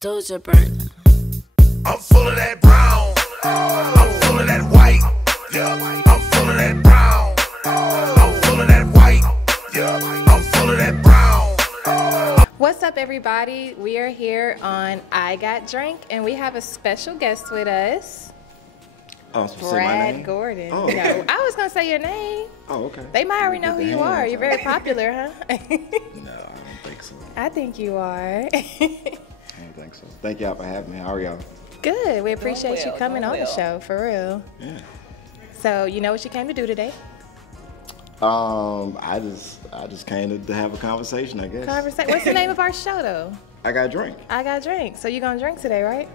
Doja burn. I'm full of that brown. I'm full of that white. Yeah. I'm full of that brown. I'm full of that white. Yeah. I'm full of that brown. What's up, everybody? We are here on IGotDrank, and we have a special guest with us. Oh, I'm supposed to say my name? Brad Gordon. Oh, No, okay. I was gonna say your name. Oh, okay. They might already know who you are. You're very popular, huh? No, I don't think so. I think you are. I don't think so. Thank y'all for having me. How are y'all? Good. We appreciate you coming on the show, for real. Yeah. So, you know what you came to do today? I just came to have a conversation, I guess. What's the name of our show, though? I got drink. IGotDrank. So you gonna drink today, right?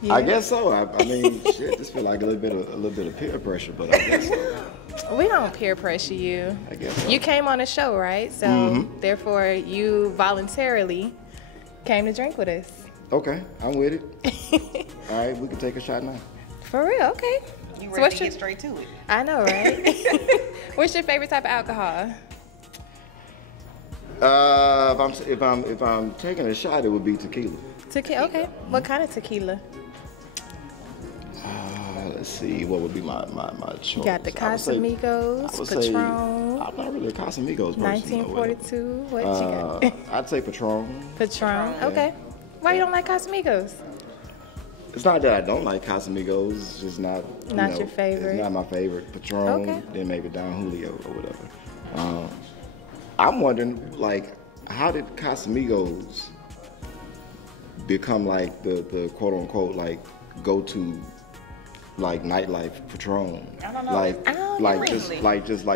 Yeah. I guess so. I mean, shit, this feel like a little bit of peer pressure, but I guess so. We don't peer pressure you. I guess so. You came on the show, right? So therefore, you voluntarily came to drink with us. Okay, I'm with it. All right, we can take a shot now. For real, okay. You ready to get straight to it? I know, right? What's your favorite type of alcohol? If I'm taking a shot, it would be tequila. Tequila, okay. What kind of tequila? Let's see, what would be my choice? You got the Casamigos, Patron. Patron. I'm not really a Casamigos person. 1942. What you got? I'd say Patron. Patron. Okay. Why you don't like Casamigos? It's not that I don't like Casamigos. It's just not. Not your favorite. It's not my favorite. Patron. Okay. Then maybe Don Julio or whatever. I'm wondering, like, how did Casamigos become like the quote unquote like go to like nightlife Patron? I don't know. Like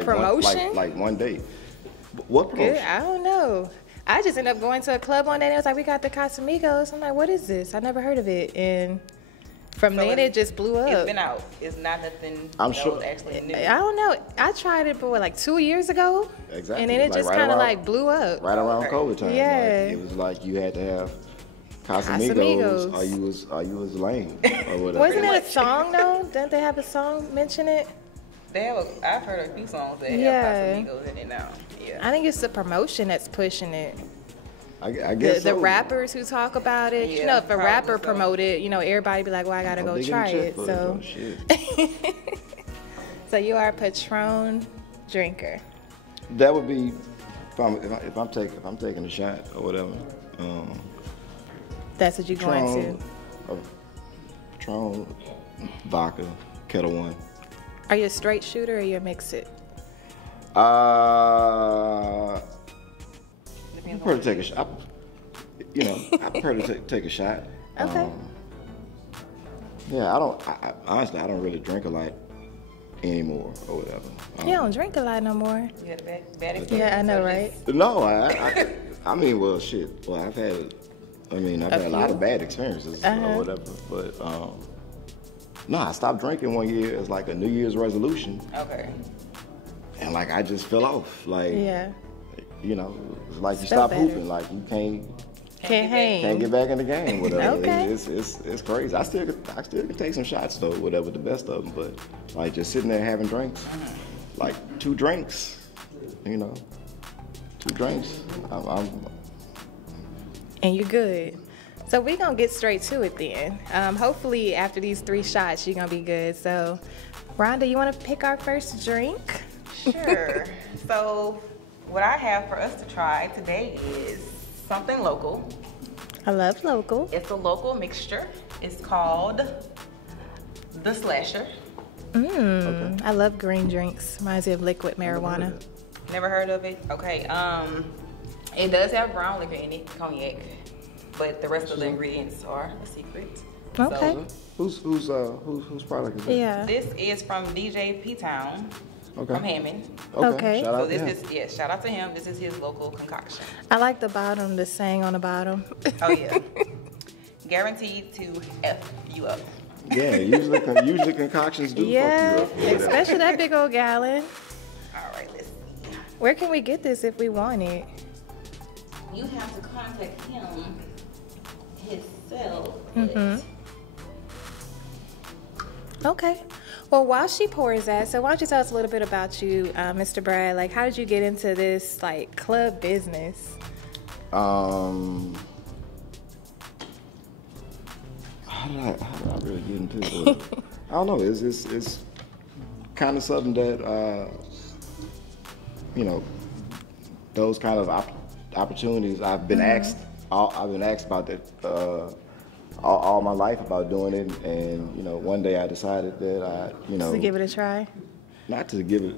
Promotion? like one day. What promotion? Good. I don't know. I just ended up going to a club one day and it was like, we got the Casamigos. I'm like, what is this? I never heard of it. And from then it just blew up. It's been out. It's not nothing I'm that sure. was actually new. I don't know. I tried it for like 2 years ago. Exactly. And then it Like just right kind of around- like blew up. Right around COVID time. Yeah. Like, it was like you had to have Casamigos, Casamigos. or you was lame or whatever. Wasn't it a song though? Didn't they have a song mention it? They have I've heard a few songs that Yeah. have Casamigos in it now. Yeah. I think it's the promotion that's pushing it. I guess The so. rappers who talk about it. You Yeah, know, if a probably rapper so. promote it, you know, everybody be like, well, I gotta go They getting try checked it. for So, shit. so you are a Patron drinker. That would be if I'm taking a shot or whatever. That's what you're going to. Patron, vodka, Kettle One. Are you a straight shooter or you a mix it? I prefer to take a shot. I prefer to take a shot. Okay. Yeah, honestly, I don't really drink a lot anymore or whatever. You don't drink a lot no more. You had a bad experience. Yeah, I know, right? No, I mean, well, shit. Well, I've had a lot few? of bad experiences Uh-huh. or whatever. But no, I stopped drinking one year as like a New Year's resolution, Okay. and like I just fell off. Like, Yeah. it's like you Feel stop better. hooping. Like you can't Can't get back in the game. Whatever. Okay. It's crazy. I still can take some shots though. Whatever, the best of them. But like just sitting there having drinks, like 2 drinks. 2 drinks. And you're good. So we're going to get straight to it then. Hopefully after these 3 shots, you're going to be good. So, Rhonda, you want to pick our first drink? Sure. So what I have for us to try today is something local. I love local. It's a local mixture. It's called the Slasher. I love green drinks. Reminds me of liquid marijuana. Never heard of it? Okay. It does have brown liquor in it, cognac, but the rest of the ingredients are a secret. Okay. So, Whose product is that? Yeah. this is from DJ P-Town Okay. from Hammond. Okay. Shout So out to this him. is, yeah, shout out to him. This is his local concoction. I like the bottom, the saying on the bottom. Oh yeah. Guaranteed to F you up. Yeah, usually concoctions do Yeah, fuck you up. or whatever. especially that big old gallon. All right, let's see. Where can we get this if we want it? You have to contact him himself. Okay. Well, while she pours that, so why don't you tell us a little bit about you, Mr. Brad? Like, how did you get into this, like, club business? how did I really get into it? I don't know. It's kind of something that you know, those kind of opportunities. I've been asked. I've been asked about that all my life about doing it, and you know, one day I decided that To give it a try. not to give it,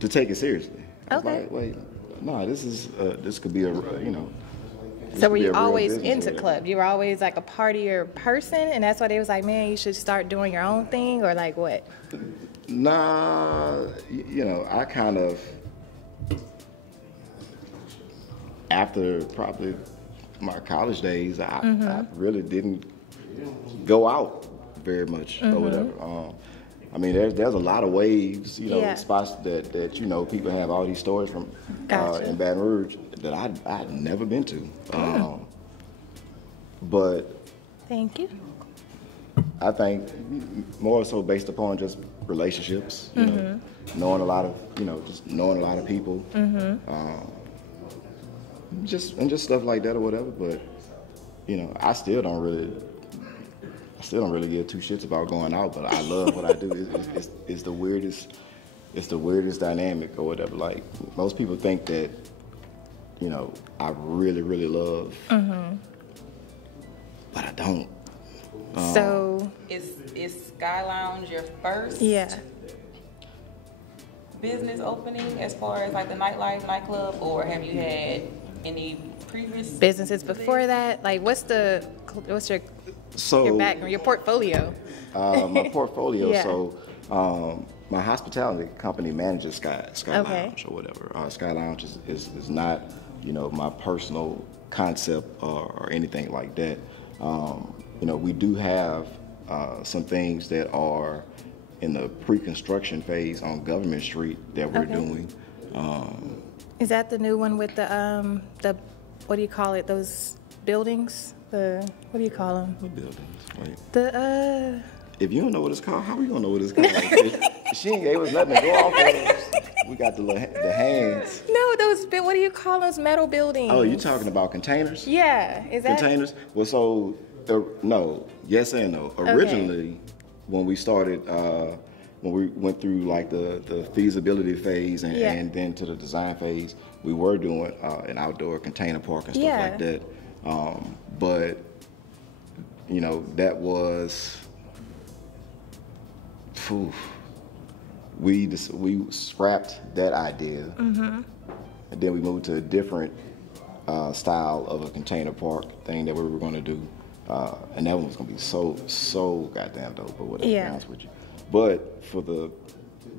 to take it seriously. I was Okay. like, wait, no, this could be a you know. this So could were be a you real always business into here. club? You were always like a partier person, and that's why they was like, man, you should start doing your own thing, or like what? Nah, you know, I kind of, after probably my college days, I really didn't go out very much or whatever. I mean, there's a lot of waves, you know, Yeah. spots that you know people have all these stories from Gotcha. in Baton Rouge that I'd never been to. But Thank you. I think more so based upon just relationships, you know, knowing a lot of, you know, just knowing a lot of people, just stuff like that or whatever. But you know, I still don't really give two shits about going out. But I love what I do. It's the weirdest dynamic or whatever. Like most people think that, you know, I really love, but I don't. So Is Sky Lounge your first yeah. business opening as far as like the nightclub, or have you had any previous Businesses before that, like what's your So background, your portfolio? my portfolio. Yeah. So my hospitality company manages Sky Okay. Lounge or whatever. Sky Lounge is not, you know, my personal concept or anything like that. You know, we do have some things that are in the pre-construction phase on Government Street that we're Okay. doing. Is that the new one with the what do you call it? Those buildings? What do you call them? What buildings? Wait. The If you don't know what it's called, how we gonna know what it's called? If she ain't gave us nothing to go off of. We got the hands. no, those what do you call those metal buildings? Oh, you talking about containers? Yeah, is that Containers? Well, so no, yes and no. Originally, when we started, when we went through like the feasibility phase and then to the design phase, we were doing an outdoor container park and stuff like that. But you know, that was, we scrapped that idea, and then we moved to a different style of a container park thing that we were going to do, and that one was going to be so goddamn dope, or whatever, to be honest with you. But for the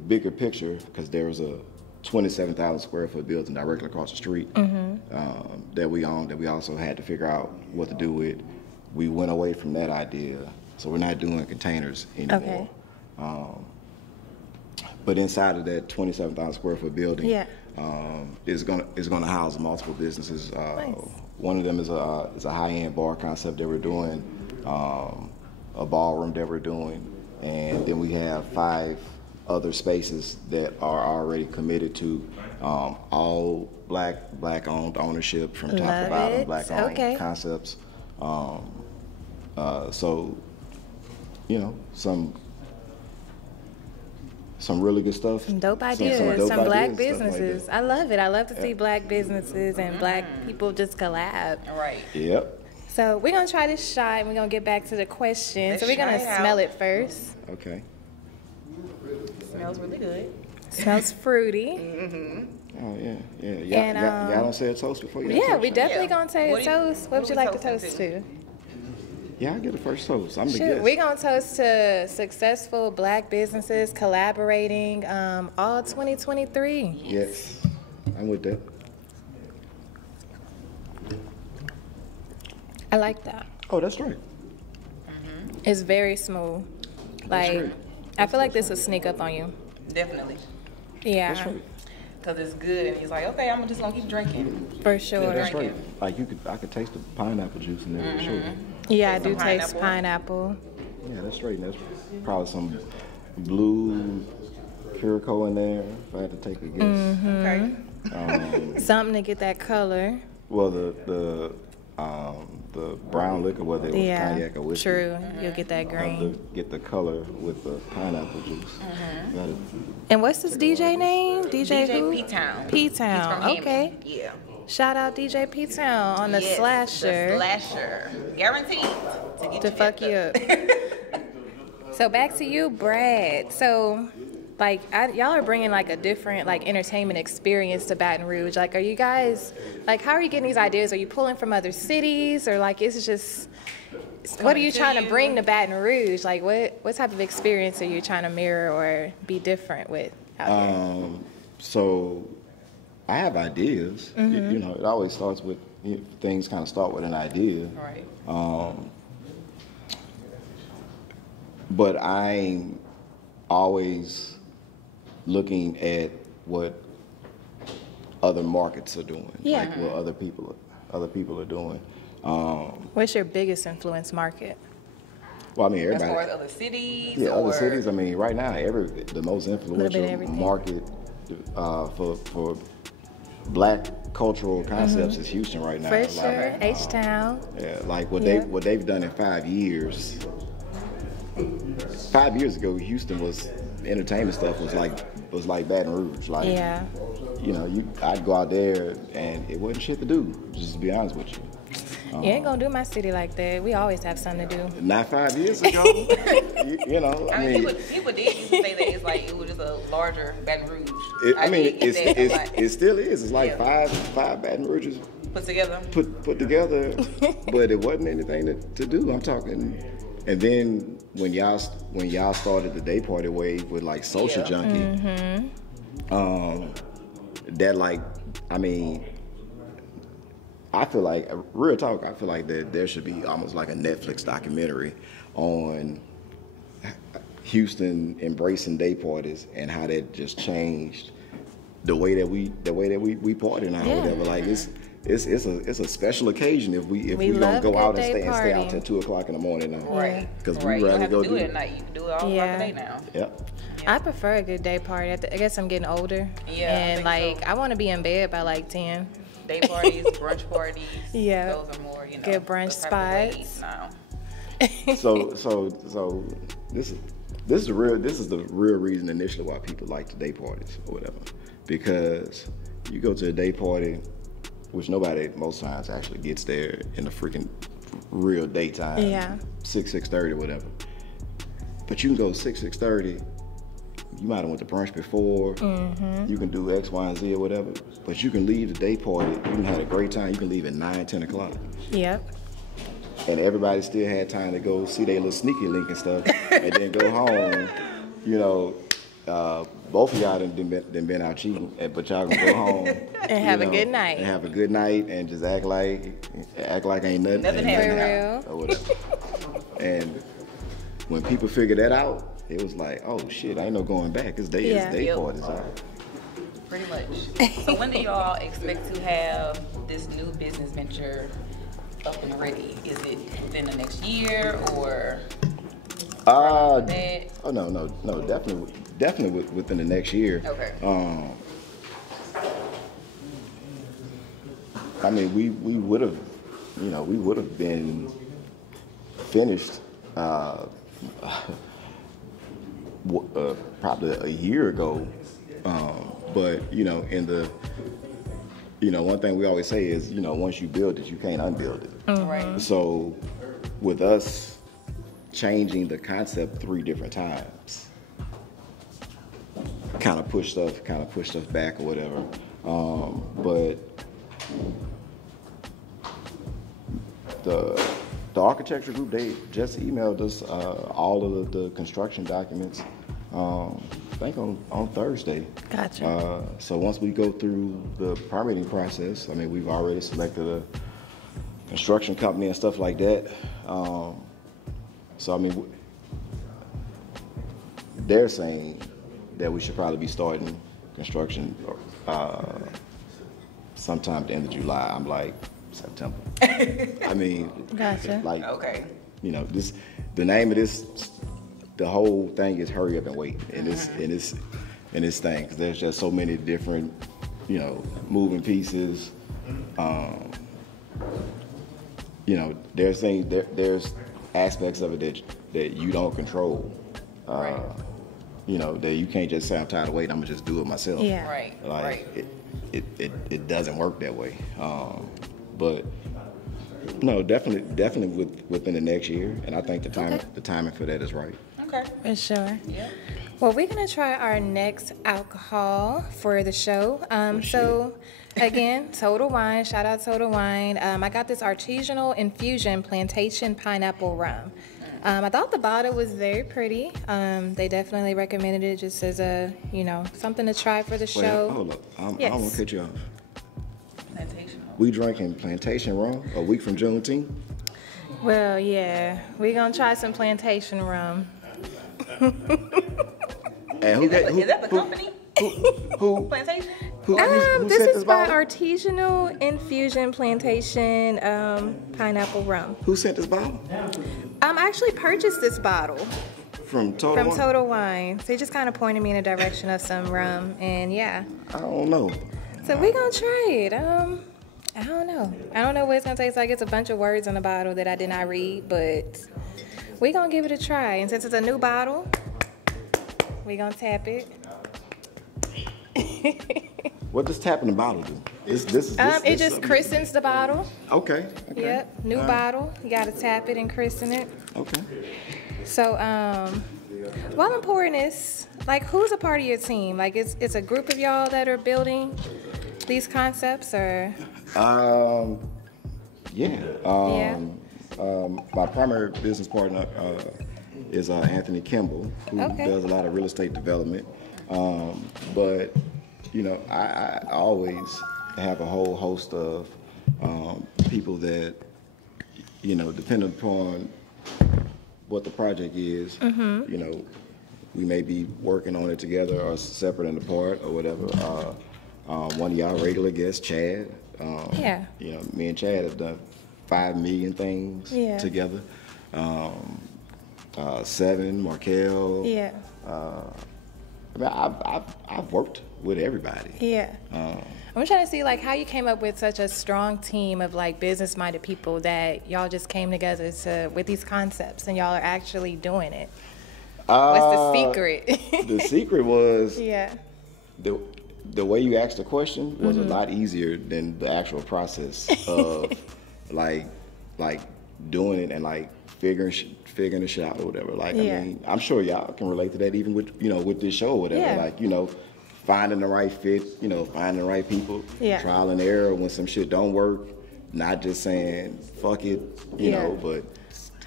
bigger picture, because there was a 27,000 square foot building directly across the street that we owned, that we also had to figure out what to do with. We went away from that idea, so we're not doing containers anymore. Okay. But inside of that 27,000 square foot building, is gonna house multiple businesses. Nice. One of them is a high-end bar concept that we're doing, a ballroom that we're doing, and then we have 5 other spaces that are already committed to all black owned ownership from top to Love bottom, it. black owned Okay. concepts. So, you know, some really good stuff. Some dope Some ideas, dope some black ideas, stuff like businesses. that. I love it. I love to see black businesses and black people just collab. Right. Yep. So we're gonna try this shot and we're gonna get back to the question. Let's So we're gonna try it smell out. it first. Okay. Smells really good. Smells fruity. Oh yeah. And, Y'all don't say a toast before you. Yeah, we toast? definitely gonna say a What do you- toast. What would you what like we to toast toasting to? Yeah, I get the first toast. I'm the Shoot, guest. we're gonna toast to successful black businesses collaborating all 2023. Yes, I'm with that. I like that. Oh, that's right. It's very smooth. Like, right. I feel like this will sneak up on you. Definitely. Yeah, That's right. Because it's good, and he's like, okay, I'm just gonna keep drinking. for sure. Yeah, that's Drinking. right. Like I could taste the pineapple juice in there for sure. Yeah, I Taste do some taste pineapple. pineapple. Yeah, that's right. That's probably some blue Curaçao in there. If I had to take a guess. Mm-hmm. Okay. Something to get that color. Well, the the brown liquor, whether it was cognac or whiskey. True. You'll get that green. Get the color with the pineapple juice. Gotta- And what's this DJ name? DJ who? P-Town. P-Town. He's from Okay. Hammond. Yeah. Shout out DJ P-Town on the Yes, slasher. The slasher. Guaranteed to get To fuck you up. So back to you, Brad. So, like, y'all are bringing like a different like entertainment experience to Baton Rouge. Like, are you guys like, how are you getting these ideas? Are you pulling from other cities, or like, is it just what are you trying to bring to Baton Rouge? Like, what type of experience are you trying to mirror or be different with out there? So I have ideas. You know, it always starts with things. Kind of start with an idea. Right. But I'm always looking at what other markets are doing, Yeah. like what other people are doing. What's your biggest influence market? Well, I mean, As everybody. far as other cities? Yeah, or... other cities. I mean, right now, the most influential everything. market for Black cultural concepts is Houston right now. For Like, sure, H-Town. Yeah, like what Yeah. they've done in 5 years. 5 years ago, Houston was entertainment stuff was like Baton Rouge. Like, Yeah. you know, I'd go out there and it wasn't shit to do. Just to be honest with you. You ain't gonna do my city like that. We always have something to do. Not 5 years ago. you know, I mean, people did used to say that it's like it was just a larger Baton Rouge. it still is. It's like Yeah. five Baton Rouges Put together. put together, but it wasn't anything to do. I'm talking, and then when y'all started the day party wave with like Social Junkie, that like, I mean, I feel like real talk. I feel like that there should be almost like a Netflix documentary on Houston embracing day parties and how that just changed the way that we party now. Yeah. Or whatever. Like it's a special occasion if we don't love go good out and day stay out party. till 2:00 in the morning now. Right. Because right. we You don't rather have go to do it at night. You can do it all throughout Yeah. the day now. Yep. I prefer a good day party. I guess I'm getting older. Yeah, I And think like, so. I want to be in bed by like 10. Day parties, brunch parties. Yeah. Those are more, you know. Good brunch those type of spots. ways now. So this is the real reason initially why people like the day parties or whatever, because you go to a day party, which nobody most times actually gets there in the freaking real daytime. Yeah. 6:30 whatever. But you can go 6:30. You might have went to brunch before. You can do X, Y, and Z or whatever. But you can leave the day party. You can have a great time. You can leave at 9, 10 o'clock. Yep. And everybody still had time to go see their little sneaky link and stuff, and then go home. You know, both of y'all done been out cheating, but y'all gonna go home And have a good night. And have a good night, and just act like ain't nothing Nothing happened happened. For or whatever. And when people figured that out, it was like, oh shit, I ain't no going back. It's day Yeah. day Yep. parties out. Pretty much. So when do y'all expect to have this new business venture up and ready? Is it within the next year or? that? Oh no, definitely within the next year. Okay. I mean, we would have been finished probably a year ago. But one thing we always say is, once you build it, you can't unbuild it. Right. So with us changing the concept 3 different times, kind of pushed stuff back or whatever. But the architecture group, they just emailed us all of the construction documents, I think on Thursday. Gotcha. So once we go through the permitting process, I mean, we've already selected a construction company and stuff like that. So I mean, they're saying that we should probably be starting construction sometime at the end of July. I'm like, September. I mean, Gotcha. like, Okay. the name of this, the whole thing is hurry up and wait, and this thing, because there's just so many different, moving pieces. you know, there's things, there's aspects of it that you don't control. Right. You know, that you can't just say, I'm tired of waiting, I'm gonna just do it myself. Yeah. Right. Like, Right. it doesn't work that way. But no, definitely within the next year, and I think the timing for that is right. Okay. For sure. Yeah. Well, we're going to try our next alcohol for the show. So, again, Total Wine. Shout out Total Wine. I got this artisanal infusion plantation pineapple rum. I thought the bottle was very pretty. They definitely recommended it just as a, you know, something to try for the show. Wait, hold up. I Yes. don't want to cut you off. Plantation. We drinking plantation rum a week from Juneteenth. Well, yeah, we're going to try some plantation rum. And who Is that the company? Who Plantation? who This sent is by bottle? Artisanal Infusion Plantation Pineapple Rum. Who sent this bottle? I actually purchased this bottle From Total from Wine? Total Wine. So he just kind of pointed me in a direction of some rum, and yeah. I don't know. So we're gonna try it. I don't know. I don't know what it's gonna taste like. It's a bunch of words on the bottle that I did not read, but we're gonna give it a try. And since it's a new bottle, we're gonna tap it. What does tapping the bottle do? This It just christens the bottle. Okay. Yep, new bottle. You gotta tap it and christen it. Okay. So, while I'm pouring this, like, who's a part of your team? Like, it's a group of y'all that are building these concepts, or? Yeah. My primary business partner is Anthony Kimball, who does a lot of real estate development. But you know, I always have a whole host of people that, you know, depending upon what the project is, you know, we may be working on it together or separate and apart or whatever. One of y'all regular guests, Chad. Yeah. You know, me and Chad have done 5 million things together. Seven, Markel. Yeah. I mean, I've worked with everybody. Yeah. I'm trying to see, like, how you came up with such a strong team of, like, business-minded people that y'all just came together with these concepts and y'all are actually doing it. What's the secret? The secret was Yeah. the way you asked the question was a lot easier than the actual process of like doing it and like figuring the shit out or whatever. Like, Yeah. I mean, I'm sure y'all can relate to that even with, you know, with this show or whatever. Yeah. Like, you know, finding the right fit, you know, finding the right people, Yeah. trial and error when some shit don't work, not just saying fuck it, you Yeah. know, but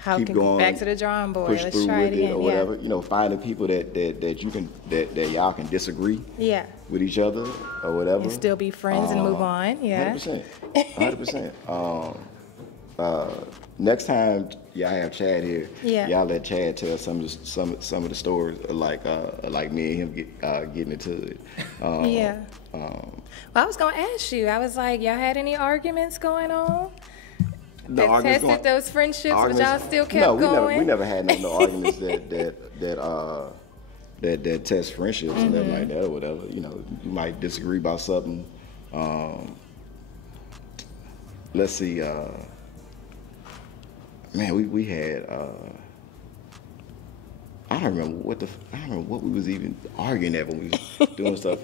How keep can going, back to the drawing board? push Let's through try it with again. or whatever. You know, finding people that you can that y'all can disagree Yeah. with each other or whatever. And still be friends and move on. Yeah. 100%. 100%. Next time y'all have Chad here, Yeah. y'all let Chad tell some of the stories like me and him getting into it. Yeah. Well, I was gonna ask you. I was like, y'all had any arguments going on? The That arguments tested going- those friendships, but arguments- y'all still kept we going. never had no arguments that test friendships and nothing like that or whatever. You know, you might disagree about something. Let's see. Man, we had. I don't remember what we was even arguing at when we was doing stuff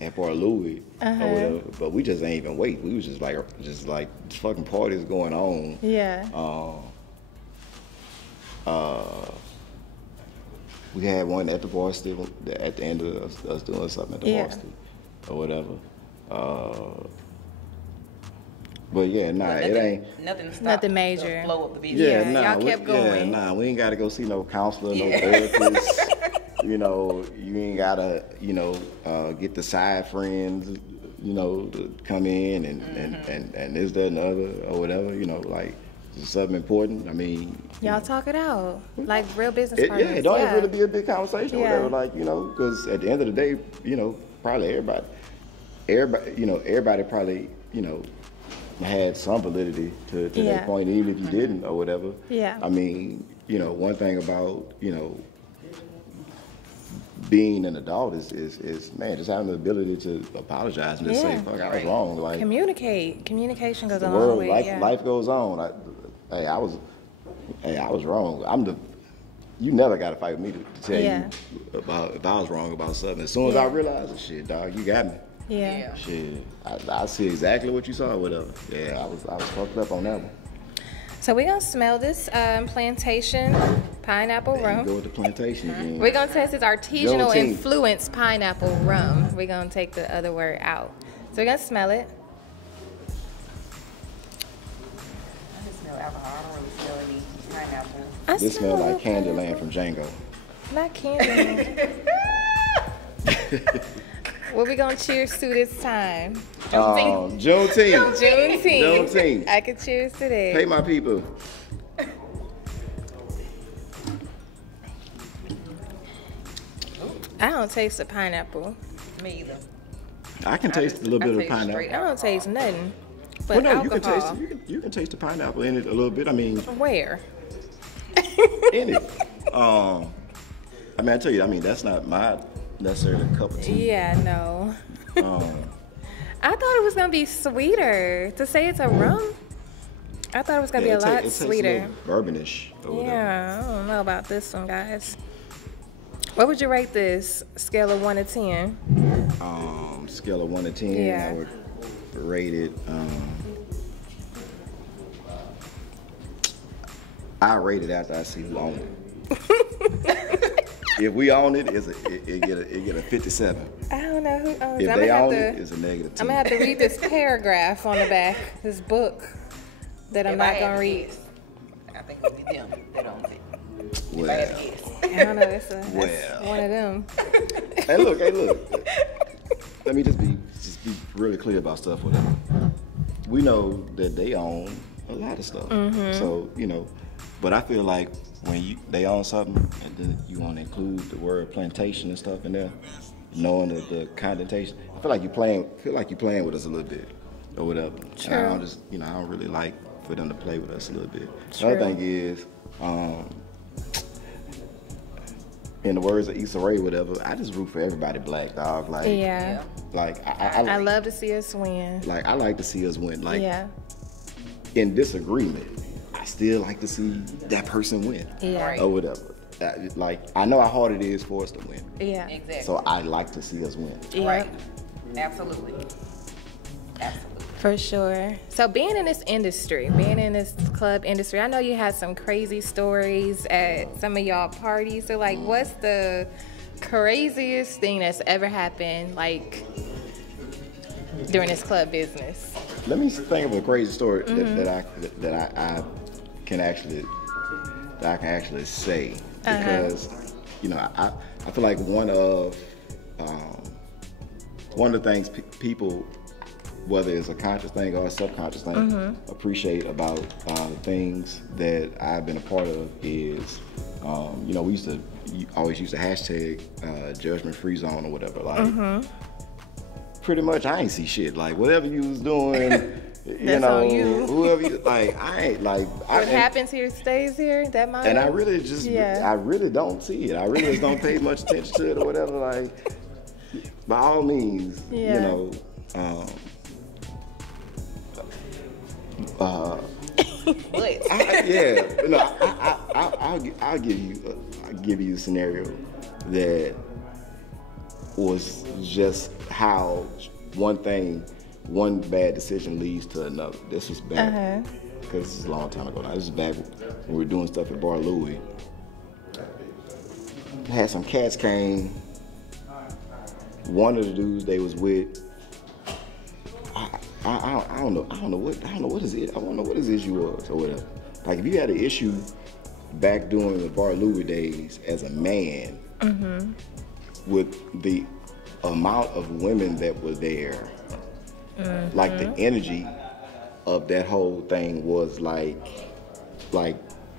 at Port Louis or whatever. But we just ain't even wait. We was just like fucking parties going on. Yeah. We had one at the bar still at the end of us doing something at the bar still or whatever. But yeah, nah, it ain't. Nothing stopped Nothing major. the flow of the business. Yeah, nah, y'all kept going. we ain't gotta go see no counselor, no therapist. You know, you ain't gotta, you know, get the side friends, you know, to come in and this, that, and the other or whatever. You know, like is something important. I mean, Y'all talk it out like real business partners. it don't really be a big conversation or Yeah. whatever. Like, you know, because at the end of the day, you know, probably everybody, you know, everybody probably, you know, had some validity to Yeah. that point, even if you didn't or whatever. Yeah. I mean, you know, one thing about, you know, being an adult is man, just having the ability to apologize and just say, Yeah. fuck, I was wrong. Like, Communicate. Communication goes the a long world, way. life, Yeah. life goes on. Hey, I was wrong. You never got to fight with me to tell you about if I was wrong about something. As soon as I realized it, shit, dog, you got me. Yeah. Shit, I see exactly what you saw, whatever. Yeah, I was fucked up on that one. So we're gonna smell this plantation pineapple There you rum. go with the plantation again. We're gonna test this artisanal Juneteenth. influence pineapple rum. We're gonna take the other word out. So we're gonna smell it. I just smell alcohol. I don't really smell any pineapple. This smells like Candyland from Django. Not Candyland. What we gonna cheers to this time? Juneteenth. Juneteenth. I can cheers to that. Pay my people. I don't taste the pineapple. Me either. I can taste a little bit of pineapple. straight I don't taste nothing. But Well, no, alcohol. you can taste the pineapple in it a little bit. I mean, Where? in it. I mean, I tell you, I mean, that's not my necessarily cup of tea. Yeah, no. Um, I thought it was gonna be sweeter. To say it's a rum, I thought it was gonna be a lot it tastes sweeter. a little bourbonish or whatever. Yeah, I don't know about this one, guys. What would you rate this? Scale of 1 to 10. Scale of 1 to 10, Yeah. I would rate it. I rate it after I see who owns it. If we own it, it get a 57. I don't know who owns If it. they own it, it's a negative 10. I'm gonna have to read this paragraph on the back, this book that I'm If I not had gonna to read. guess, I think it would be them that owns it. If I Well, had to guess. I don't know. That's Well. one of them. hey, look. Let me just be really clear about stuff. Whatever. We know that they own a lot of stuff. So but I feel like when they own something and then you want to include the word plantation and stuff in there, knowing the connotation, I feel like you're playing with us a little bit or whatever. True. And I don't just I don't really like for them to play with us a little bit. True. Another thing is. In the words of Issa Rae, whatever, I just root for everybody black, dog. Like, Yeah. like I love to see us win. like I like to see us win. Like, Yeah. in disagreement, I still like to see that person win. Yeah. Right. Or whatever. Like, I know how hard it is for us to win. Yeah. Exactly. So I like to see us win. Yeah. Right. Absolutely. Absolutely. For sure. So being in this industry, being in this club industry, I know you had some crazy stories at some of y'all parties. So like, what's the craziest thing that's ever happened, like, during this club business? Let me think of a crazy story that I can actually say, because I feel like one of the things people, whether it's a conscious thing or a subconscious thing, appreciate about things that I've been a part of is, we always used to hashtag judgment-free zone or whatever. Like, pretty much I ain't see shit. Like, whatever you was doing, That's on you. whoever you, like, I ain't, like. What happens here stays here, that motto? And I really just, I really don't see it. I really just don't pay much attention to it or whatever. Like, by all means, I'll give you a scenario that was just how one bad decision leads to another. This was bad because this is a long time ago now. This is back when we were doing stuff at Bar Louie. Had some cats came. One of the dudes they was with, I don't know what his issue was or whatever. Like, if you had an issue back during the Bar Louie days as a man, with the amount of women that were there, like the energy of that whole thing was like,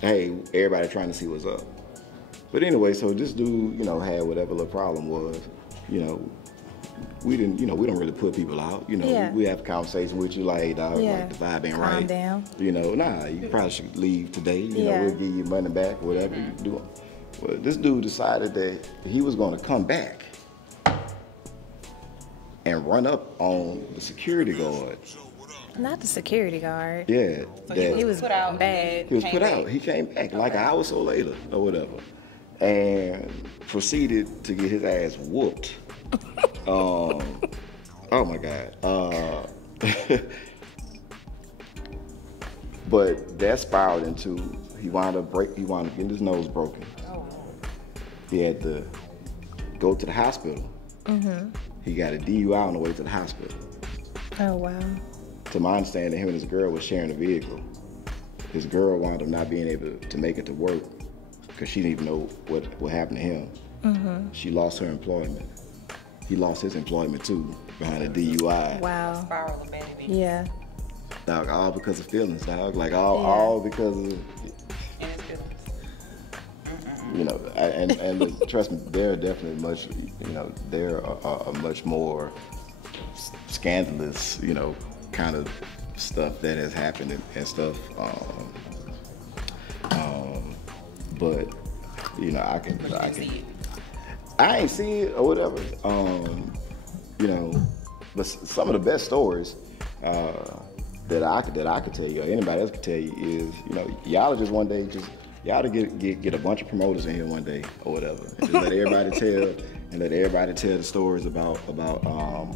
hey, everybody trying to see what's up. But anyway, so this dude, had whatever the problem was, we don't really put people out. We have a conversation with you, like, dog, like, the vibe ain't right. Calm down. Nah, you probably should leave today. We'll give you money back, whatever you do. Well, this dude decided that he was going to come back and run up on the security guard Not the security guard. Yeah, So that He was put out bad. he was came put back. out. He came back like an hour or so later or whatever, and proceeded to get his ass whooped. Oh my God. But that spiraled into he wound up getting his nose broken. Oh, He had to go to the hospital. He got a DUI on the way to the hospital. Oh, wow. To my understanding, him and his girl was sharing a vehicle. His girl wound up not being able to make it to work because she didn't even know what happened to him. She lost her employment. He lost his employment too behind a DUI. Wow. spiral of bad behavior. Yeah. Dog, all because of feelings, dog. Like all because of, In his feelings. you know, and trust me, they're definitely much, you know, they're a much more scandalous, you know, kind of stuff that has happened and stuff. But you know, I can. See it. I ain't see it or whatever. You know, but some of the best stories that I could tell you, or anybody else could tell you, is, you know, y'all just one day y'all to get a bunch of promoters in here one day or whatever, and just let everybody tell the stories about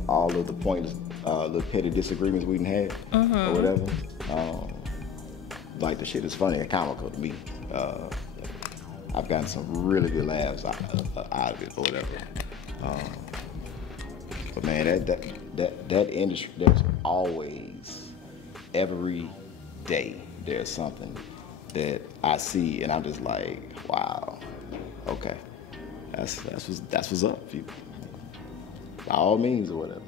all of the pointless little petty disagreements we done had or whatever. Like, the shit is funny and comical to me. I've gotten some really good laughs out of it or whatever. But man, that industry, there's always, every day, there's something that I see and I'm just like, wow, okay, that's what's up, people. By all means or whatever.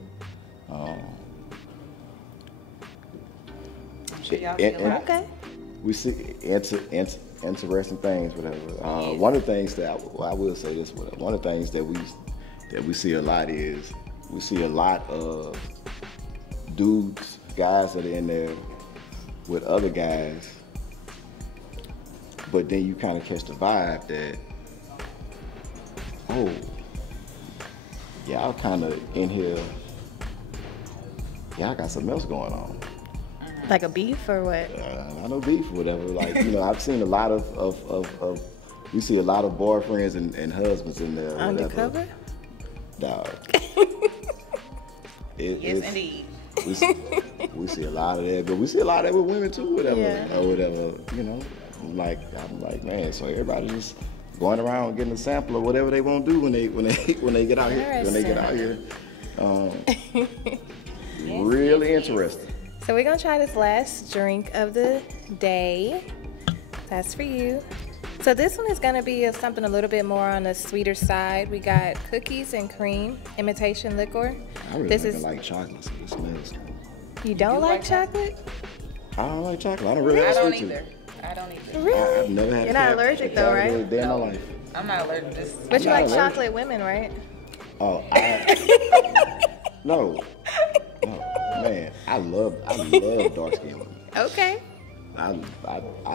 I'm sure y'all see a lot. Okay. We see interesting things, whatever. One of the things that I will say this, whatever. One of the things that we see a lot is we see a lot of dudes, guys that are in there with other guys, but then you kind of catch the vibe that, oh, y'all kind of in here, y'all got something else going on. Like a beef or what? I know beef or whatever. Like, you know, I've seen a lot of we see a lot of boyfriends and husbands in there. Or Undercover? Dog. Yes, indeed. We see a lot of that, but we see a lot of that with women too, whatever, Yeah. or whatever. You know, I'm like, man. So everybody just going around getting a sample of whatever they want to do when they get out here. When they get out here, really interesting. So we're gonna try this last drink of the day. That's for you. So this one is gonna be something a little bit more on the sweeter side. We got cookies and cream imitation liquor. I really This don't is- like chocolate, so this smells. You don't like like chocolate? I don't like chocolate. I don't really I like don't sweet either. tooth. I don't either. Really? I've never had. You're not a allergic chocolate though, right? a day in my No. life. I'm not allergic to this. But you I'm like not allergic. chocolate women, right? Oh, no, man. I love dark skinned women. Okay. I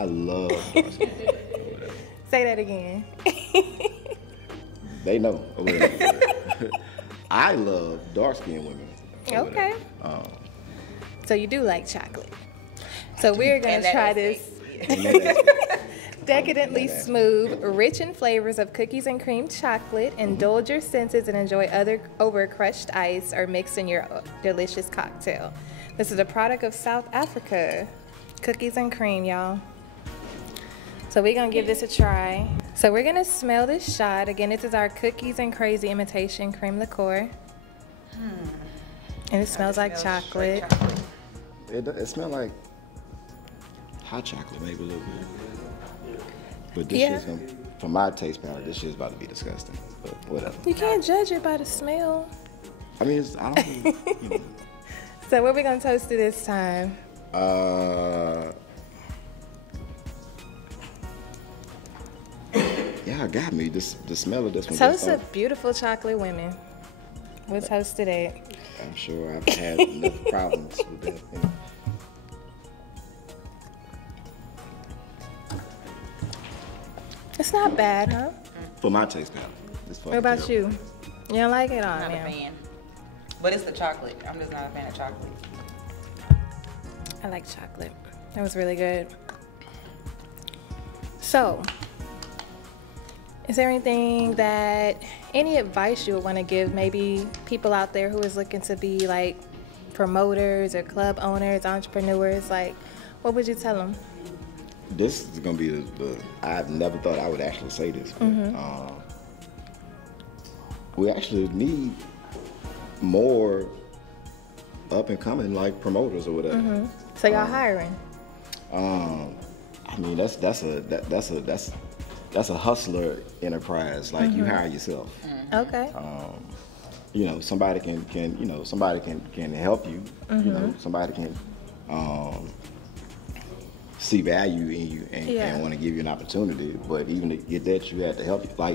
love dark skinned women. Say that again. They know. I love dark skinned women. Okay. So you do like chocolate. So we're gonna And that try is this decadently smooth, rich in flavors of cookies and cream chocolate. Indulge your senses and enjoy over crushed ice or mixed in your delicious cocktail. This is a product of South Africa. Cookies and cream, y'all. So we're gonna give this a try. So we're gonna smell this shot. Again, this is our cookies and crazy imitation cream liqueur. And it smells like Smells straight chocolate. It smells like hot chocolate, maybe a little bit. But this Yeah. shit's from my taste palette, this shit's about to be disgusting. But whatever. You can't judge it by the smell. I mean, I don't. You know. So what we gonna toast to this time? Yeah, got me. The smell of this one. Toast just to beautiful chocolate women. We'll toast to that. I'm sure I've had enough problems with that. You know. It's not bad, huh? For my taste palette. It's What about you? You don't like it? Oh, I'm not a man. fan. But it's the chocolate. I'm just not a fan of chocolate. I like chocolate. That was really good. So, is there any advice you would want to give maybe people out there who is looking to be like promoters or club owners, entrepreneurs? Like, what would you tell them? This is gonna be I've never thought I would actually say this. But, we actually need more up and coming like promoters or whatever. So y'all hiring? I mean that's a hustler enterprise. Like you hire yourself. Okay. You know, somebody can help you. You know, somebody can see value in you and want to give you an opportunity. But even to get that, you have to help you. Like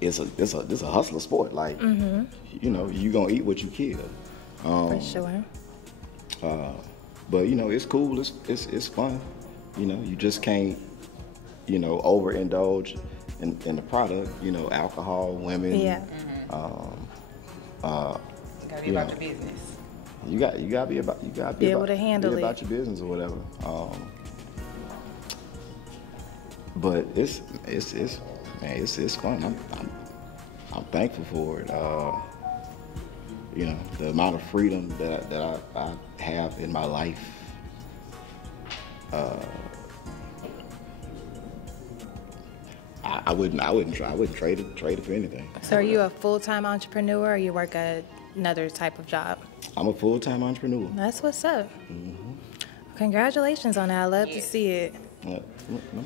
it's a hustler sport. Like you know, you gonna eat what you kill. For sure. But you know, it's cool. It's fun. You know, you just can't overindulge in the product. You know, alcohol, women. Yeah. You gotta be about your business. You gotta be able to handle about your business or whatever. But it's fun. I'm thankful for it. You know, the amount of freedom that I have in my life. I wouldn't trade it for anything. So are you a full-time entrepreneur or you work another type of job? I'm a full-time entrepreneur. That's what's up. Congratulations on that. I love to see it. No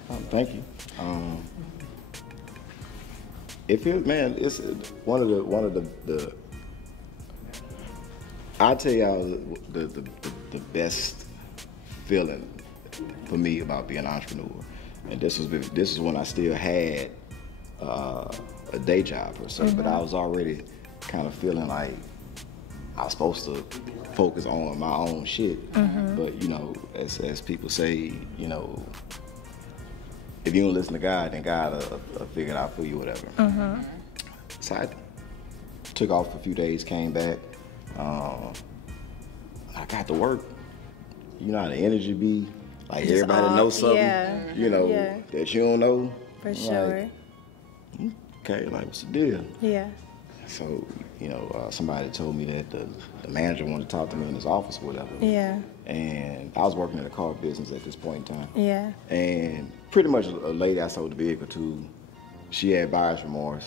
problem. Thank you. It feels, man, it's one of the I'll tell y'all the best feeling for me about being an entrepreneur. And this is when I still had a day job per se, but I was already kind of feeling like I was supposed to focus on my own shit. But you know, as people say, you know, if you don't listen to God, then God will figure it out for you, whatever. So I took off for a few days, came back. I got to work. You know how the energy be. Like Just everybody knows something, you know, that you don't know. For sure. Like, okay, like what's the deal? Yeah. So, you know, somebody told me that the manager wanted to talk to me in his office or whatever. Yeah. And I was working in the car business at this point in time. Yeah. And pretty much a lady I sold the vehicle to, she had buyer's remorse.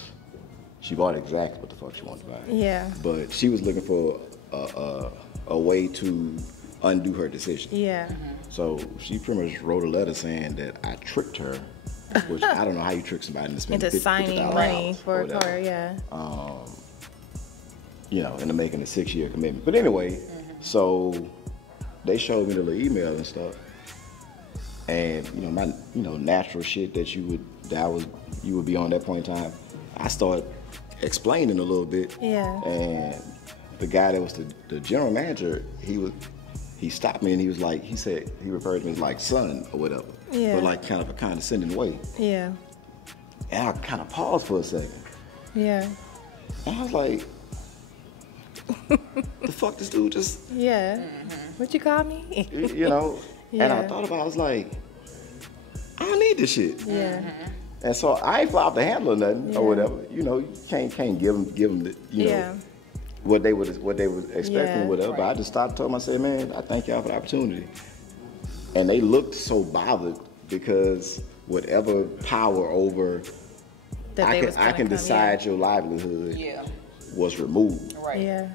She bought exactly what the fuck she wanted to buy. Yeah. But she was looking for a way to undo her decision. Yeah. So she pretty much wrote a letter saying that I tricked her, which I don't know how you trick somebody into spending Into signing money for a car, yeah. You know, into making a 6-year commitment. But anyway, so they showed me the little email and stuff. And you know, my natural shit that you would be on at that point in time, I started explaining a little bit. Yeah. And the guy that was the general manager, he stopped me and he was like, he said, he referred to me as like son or whatever. Yeah. But like kind of a condescending way. Yeah. And I kind of paused for a second. Yeah. And I was like, the fuck this dude just, Yeah. What you call me? you know? Yeah. And I thought about it, I was like, I don't need this shit. Yeah. And so I ain't fly off the handle or nothing Yeah. or whatever. You know, you can't give them the, you know, what they was expecting Yeah. or whatever. But I just stopped and told them, I said, man, I thank y'all for the opportunity. And they looked so bothered because whatever power over I can decide your livelihood was removed. Right. Yeah.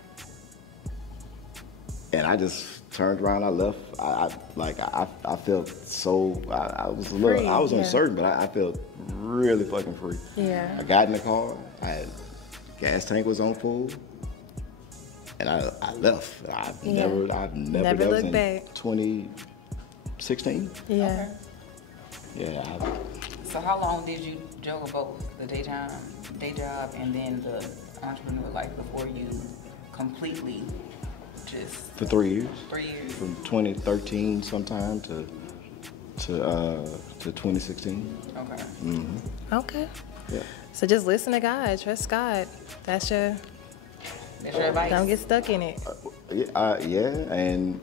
And I just turned around, I left. I felt so, I was a little, Free, I was yeah. uncertain, but I felt really fucking free. Yeah. I got in the car, gas tank was on full, and I left. I've never Never that was looked in back. 2016. Yeah. Yeah. So how long did you juggle both the day job and then the entrepreneur life before you completely just For 3 years. 3 years? From 2013 sometime to 2016. Okay. Okay. Yeah. So just listen to God. Trust God. That's your That's your advice. Don't get stuck in it. Yeah, and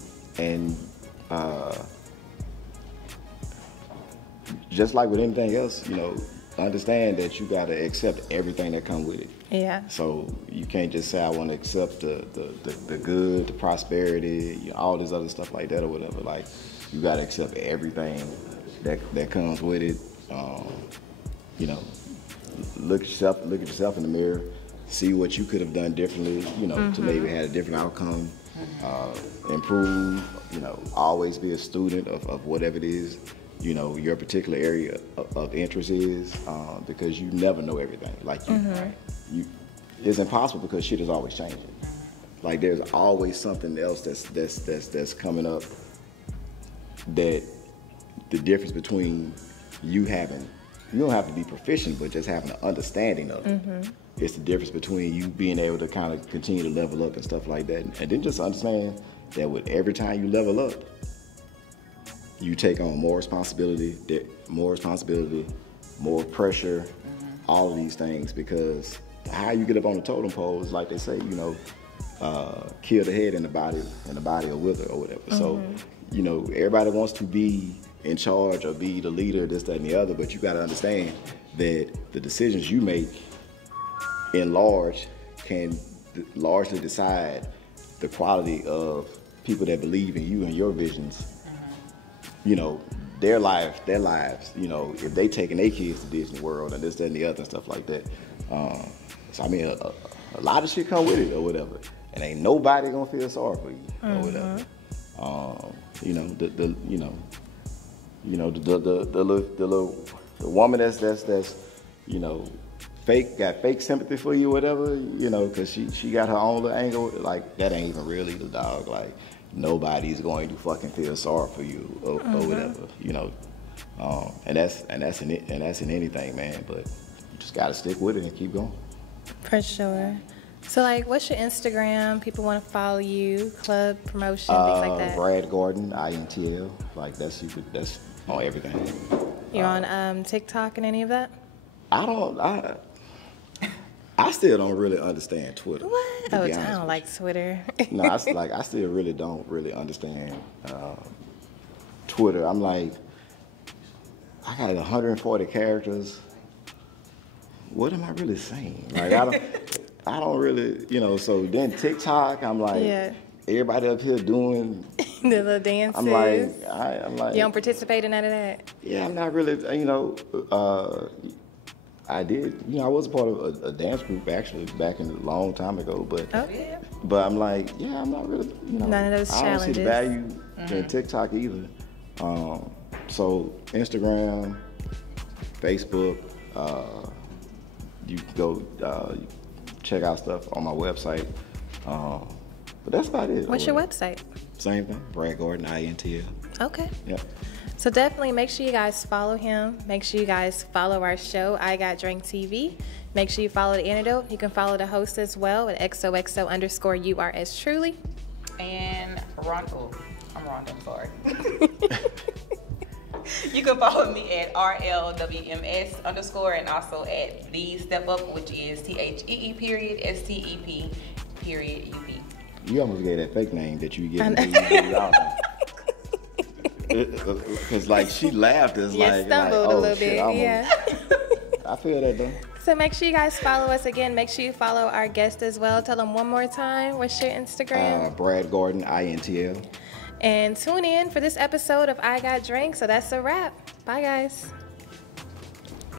just like with anything else, you know, understand that you got to accept everything that comes with it. Yeah. So you can't just say I want to accept the good, the prosperity, you know, all this other stuff like that or whatever. Like you got to accept everything that comes with it. You know, look at yourself in the mirror, see what you could have done differently, you know, to maybe have a different outcome, improve, you know, always be a student of whatever it is, you know, your particular area of interest is, because you never know everything. Like it's impossible because shit is always changing. Like there's always something else that's coming up, that the difference between you don't have to be proficient, but just having an understanding of it. It's the difference between you being able to kind of continue to level up and stuff like that. And then just understand that with every time you level up, you take on more responsibility, more pressure, all of these things, because the higher you get up on the totem pole, is like they say, you know, kill the head and the body will wither or whatever. So, you know, everybody wants to be in charge or be the leader, this, that, and the other, but you got to understand that the decisions you make in large can largely decide the quality of people that believe in you and your visions. You know, their lives, you know, if they taking their kids to Disney World and this, that, and the other and stuff like that. So I mean, a lot of shit come with it or whatever, and ain't nobody gonna feel sorry for you or whatever. You know, the woman that's you know, got fake sympathy for you or whatever, you know, because she got her own little angle. Like that ain't even really the dog. Like nobody's going to fucking feel sorry for you or whatever, you know. And that's in anything, man. But you just gotta stick with it and keep going. For sure. So, like, what's your Instagram? People want to follow you, club promotion, things like that. Brad Gordon, INTL. Like that's on everything. You're on TikTok and any of that? I still don't really understand Twitter. What? Oh, I don't like Twitter. No, I still really don't really understand Twitter. I'm like, I got 140 characters. What am I really saying? Like I don't really, you know. So then TikTok, I'm like, everybody up here doing the little dances. I'm like, you don't participate in none of that? Yeah, I'm not really, you know. I did, you know, I was a part of a dance group actually back in a long time ago, but I'm like, yeah, I'm not really, you know, none of those challenges. I don't see the value in TikTok either. So Instagram, Facebook, you can go check out stuff on my website. But that's about it. What's your website? Same thing, Brad Gordon, INTL. Okay. Yep. So definitely make sure you guys follow him. Make sure you guys follow our show, IGotDrank TV. Make sure you follow the antidote. You can follow the host as well at XOXO_URSTruly. And Rhonda, I'm Rhonda, I'm sorry. You can follow me at RLWMS_ and also at The Step Up, which is THEE_STEP_UP. You almost gave that fake name that you get. Because like she laughed, it's like, stumbled oh, a little shit, bit, yeah. I feel that though. So make sure you guys follow us again. Make sure you follow our guest as well. Tell them one more time. What's your Instagram? Brad Gordon, INTL. And tune in for this episode of IGotDrank. So that's a wrap. Bye, guys.